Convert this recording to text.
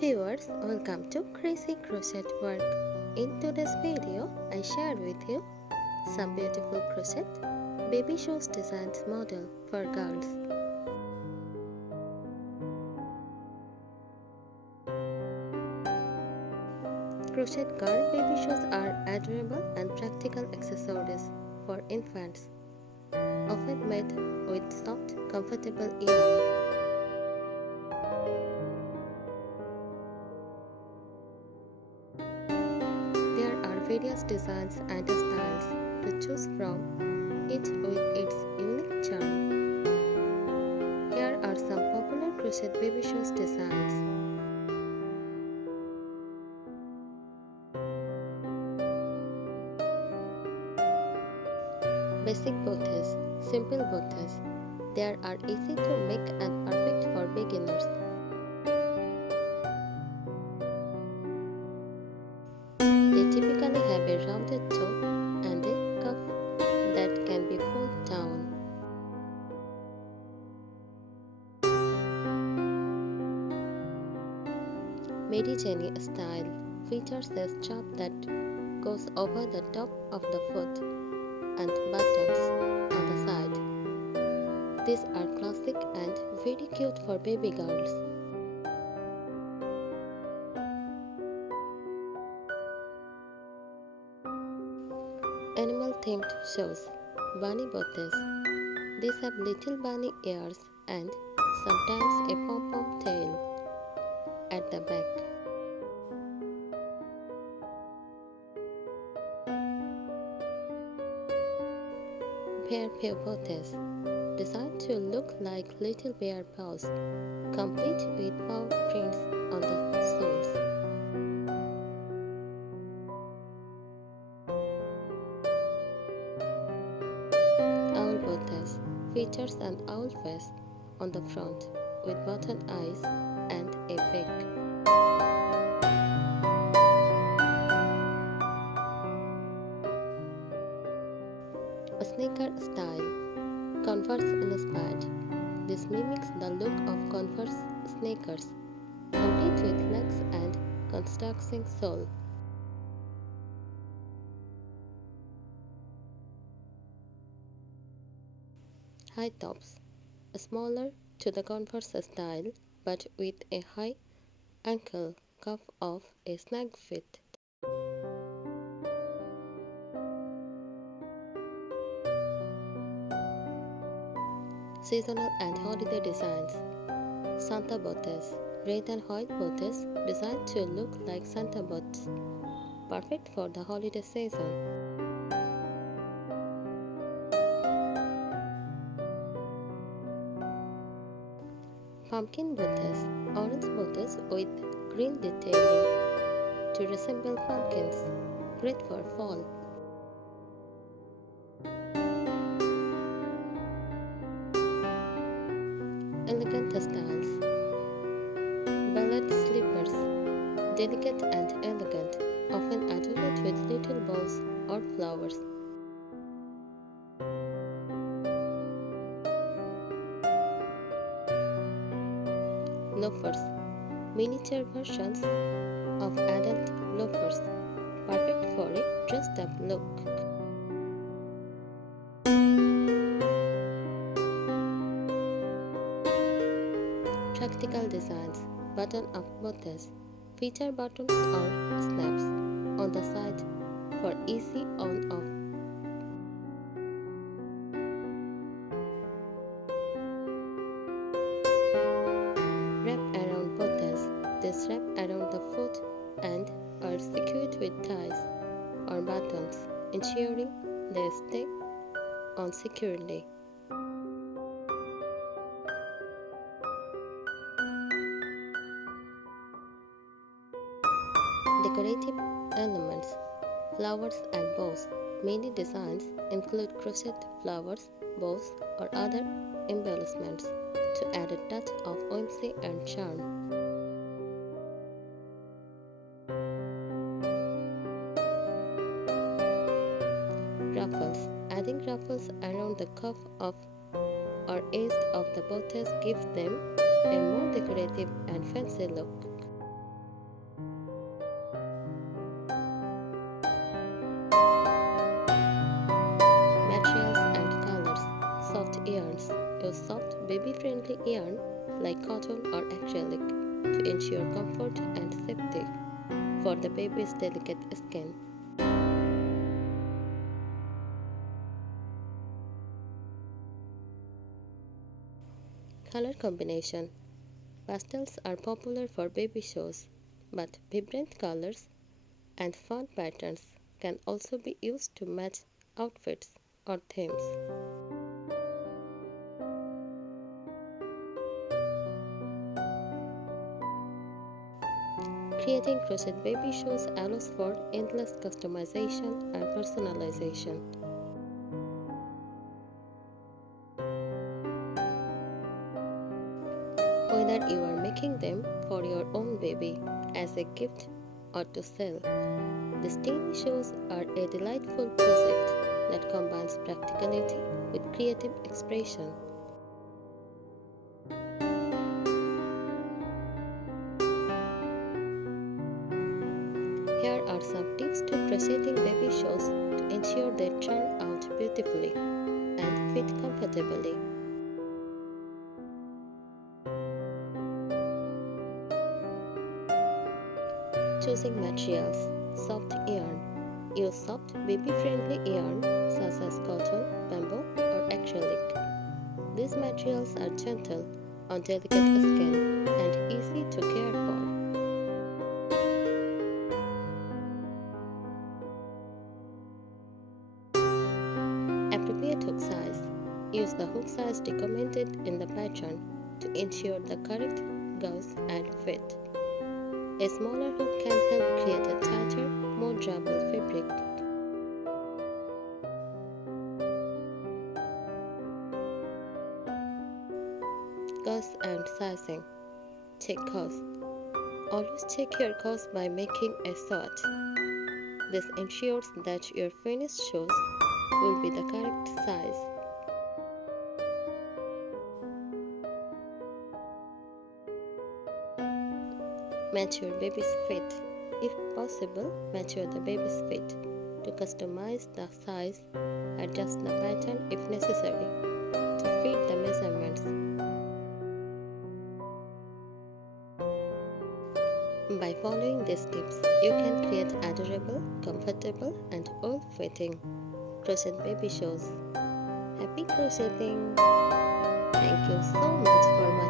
Viewers, welcome to Crazy Crochet Work. In today's video, I share with you some beautiful crochet baby shoes designs model for girls. Crochet girl baby shoes are adorable and practical accessories for infants, often made with soft, comfortable yarn. There are various designs and styles to choose from, each with its unique charm. Here are some popular crochet baby shoes designs. Basic bottes, simple bottes. They are easy to make and perfect for beginners. They typically have a rounded toe and a cuff that can be pulled down. Mary Jane style features a strap that goes over the top of the foot and buttons on the side. These are classic and very cute for baby girls. Animal themed shoes, bunny bottes. These have little bunny ears and sometimes a pom-pom tail at the back. Bear paw bottes, designed to look like little bear paws, complete with paw prints on the soles. Owl bottes features an owl face on the front with button eyes and a beak. A sneaker style, Converse inspired. This mimics the look of Converse sneakers, complete with legs and constructing sole. High tops, smaller to the Converse style but with a high ankle cuff of a snug fit. Seasonal and holiday designs. Santa bottes, red and white bottes designed to look like Santa bots, perfect for the holiday season. Pumpkin bottes, orange bottes with green detailing to resemble pumpkins, great for fall. Elegant styles. Ballet slippers, delicate and elegant, often adorned with little bows or flowers. Loafers, miniature versions of adult loafers, perfect for a dressed-up look. Practical designs, button-up bottes, feature buttons or snaps on the side for easy on-off. Wrap around bottes, these wrap around the foot and are secured with ties or buttons, ensuring they stay on securely. Decorative elements, flowers and bows. Many designs include crocheted flowers, bows, or other embellishments to add a touch of whimsy and charm. Ruffles. Adding ruffles around the cuff of or edge of the bottes gives them a more decorative and fancy look. like cotton or acrylic to ensure comfort and safety for the baby's delicate skin. Color combination. Pastels are popular for baby shows, but vibrant colors and fun patterns can also be used to match outfits or themes. Creating crochet baby shows allows for endless customization and personalization. Whether you are making them for your own baby, as a gift, or to sell, these tiny shows are a delightful project that combines practicality with creative expression. Here are some tips to crocheting baby shows to ensure they turn out beautifully and fit comfortably. Choosing materials. Soft yarn. Use soft baby-friendly yarn such as cotton, bamboo, or acrylic. These materials are gentle on delicate skin and easy to care for. Appropriate hook size. Use the hook size recommended in the pattern to ensure the correct gauze and fit. A smaller hook can help create a tighter, more durable fabric. Gauze and sizing. Check gauze. Always check your gauze by making a swatch. This ensures that your finished shoes will be the correct size. Match your baby's fit. If possible, match the baby's fit. To customize the size, adjust the pattern if necessary to fit the measurements. By following these tips, you can create adorable, comfortable, and well-fitting crochet baby shows. Happy crocheting! Thank you so much for watching.